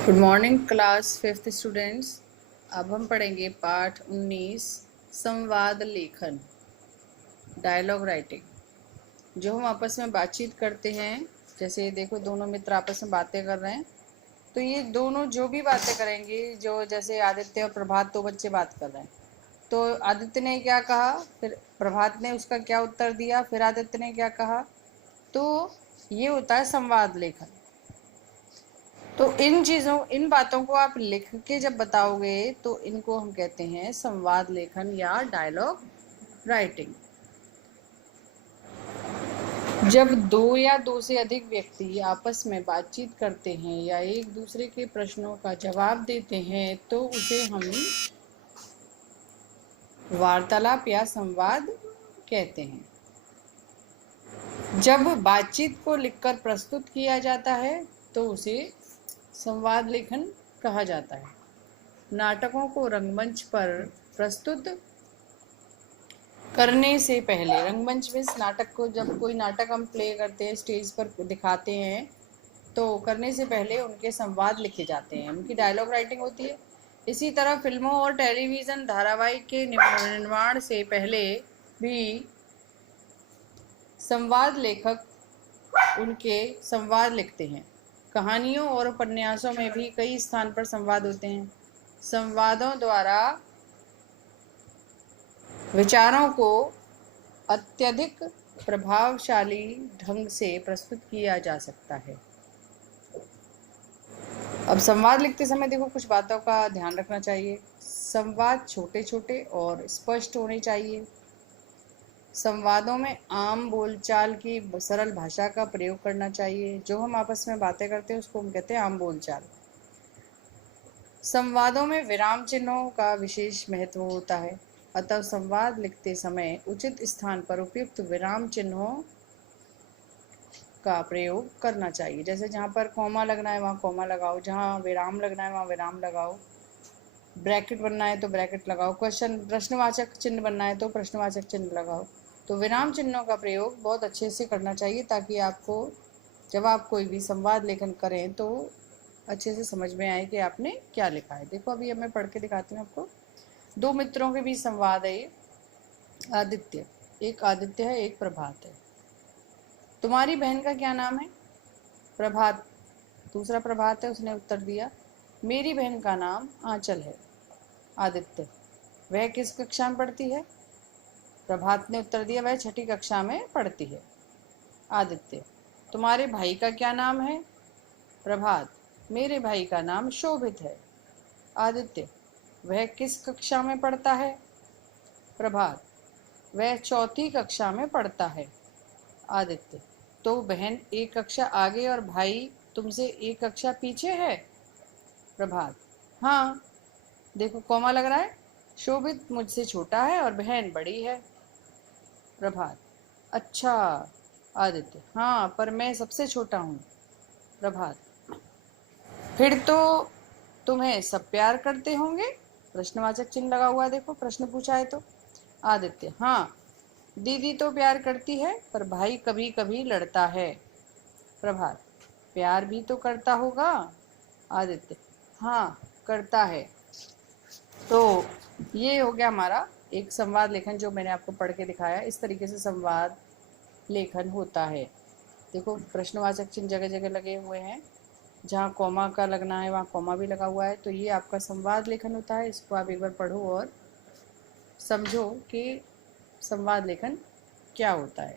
Good morning class fifth students. अब हम पढ़ेंगे पाठ 19 संवाद लेखन, डायलॉग राइटिंग। जो हम आपस में बातचीत करते हैं, जैसे देखो दोनों मित्र आपस में बातें कर रहे हैं, तो ये दोनों जो भी बातें करेंगे, जो जैसे आदित्य और प्रभात दो बच्चे बात कर रहे हैं, तो आदित्य ने क्या कहा, फिर प्रभात ने उसका क्या उत्तर दिया, फिर आदित्य ने क्या कहा, तो ये होता है संवाद लेखन। तो इन बातों को आप लिख के जब बताओगे तो इनको हम कहते हैं संवाद लेखन या डायलॉग राइटिंग। जब दो या दो से अधिक व्यक्ति आपस में बातचीत करते हैं या एक दूसरे के प्रश्नों का जवाब देते हैं तो उसे हम वार्तालाप या संवाद कहते हैं। जब बातचीत को लिखकर प्रस्तुत किया जाता है तो उसे संवाद लेखन कहा जाता है। नाटकों को रंगमंच पर प्रस्तुत करने से पहले, रंगमंच में नाटक को, जब कोई नाटक हम प्ले करते हैं, स्टेज पर दिखाते हैं, तो करने से पहले उनके संवाद लिखे जाते हैं, उनकी डायलॉग राइटिंग होती है। इसी तरह फिल्मों और टेलीविज़न धारावाहिक के निर्माण से पहले भी संवाद लेखक उनके संवाद लिखते हैं। कहानियों और उपन्यासों में भी कई स्थान पर संवाद होते हैं। संवादों द्वारा विचारों को अत्यधिक प्रभावशाली ढंग से प्रस्तुत किया जा सकता है। अब संवाद लिखते समय देखो कुछ बातों का ध्यान रखना चाहिए। संवाद छोटे छोटे और स्पष्ट होने चाहिए। संवादों में आम बोलचाल की सरल भाषा का प्रयोग करना चाहिए। जो हम आपस में बातें करते हैं उसको हम कहते हैं आम बोलचाल। संवादों में विराम चिन्हों का विशेष महत्व होता है, अतः संवाद लिखते समय उचित स्थान पर उपयुक्त विराम चिन्हों का प्रयोग करना चाहिए। जैसे जहाँ पर कॉमा लगना है वहाँ कॉमा लगाओ, जहाँ विराम लगना है वहाँ विराम लगाओ, ब्रैकेट बनना है तो ब्रैकेट लगाओ, प्रश्नवाचक चिन्ह बनना है तो प्रश्नवाचक चिन्ह लगाओ। तो विराम चिन्हों का प्रयोग बहुत अच्छे से करना चाहिए ताकि आपको जब आप कोई भी संवाद लेखन करें तो अच्छे से समझ में आए कि आपने क्या लिखा है। देखो अभी मैं पढ़ के दिखाती हूँ आपको। दो मित्रों के बीच संवाद है। आदित्य, एक आदित्य है एक प्रभात है। तुम्हारी बहन का क्या नाम है? प्रभात। दूसरा प्रभात है, उसने उत्तर दिया मेरी बहन का नाम आंचल है। आदित्य, वह किस कक्षा में पढ़ती है? प्रभात ने उत्तर दिया वह छठी कक्षा में पढ़ती है। आदित्य, तुम्हारे भाई का क्या नाम है? प्रभात, मेरे भाई का नाम शोभित है। आदित्य, वह किस कक्षा में पढ़ता है? प्रभात, वह चौथी कक्षा में पढ़ता है। आदित्य, तो बहन एक कक्षा आगे और भाई तुमसे एक कक्षा पीछे है? प्रभात, हाँ, देखो कॉमा लग रहा है। शोभित मुझसे छोटा है और बहन बड़ी है। प्रभात, अच्छा। आदित्य, हाँ, पर मैं सबसे छोटा हूँ। प्रभात, फिर तो तुम्हें सब प्यार करते होंगे? प्रश्नवाचक चिन्ह लगा हुआ है, देखो प्रश्न पूछा है तो। आदित्य, हाँ, दीदी तो प्यार करती है पर भाई कभी कभी लड़ता है। प्रभात, प्यार भी तो करता होगा? आदित्य, हाँ, करता है। तो ये हो गया हमारा एक संवाद लेखन जो मैंने आपको पढ़ के दिखाया। इस तरीके से संवाद लेखन होता है। देखो प्रश्नवाचक चिन्ह जगह जगह लगे हुए हैं, जहाँ कॉमा का लगना है वहाँ कॉमा भी लगा हुआ है। तो ये आपका संवाद लेखन होता है। इसको आप एक बार पढ़ो और समझो कि संवाद लेखन क्या होता है।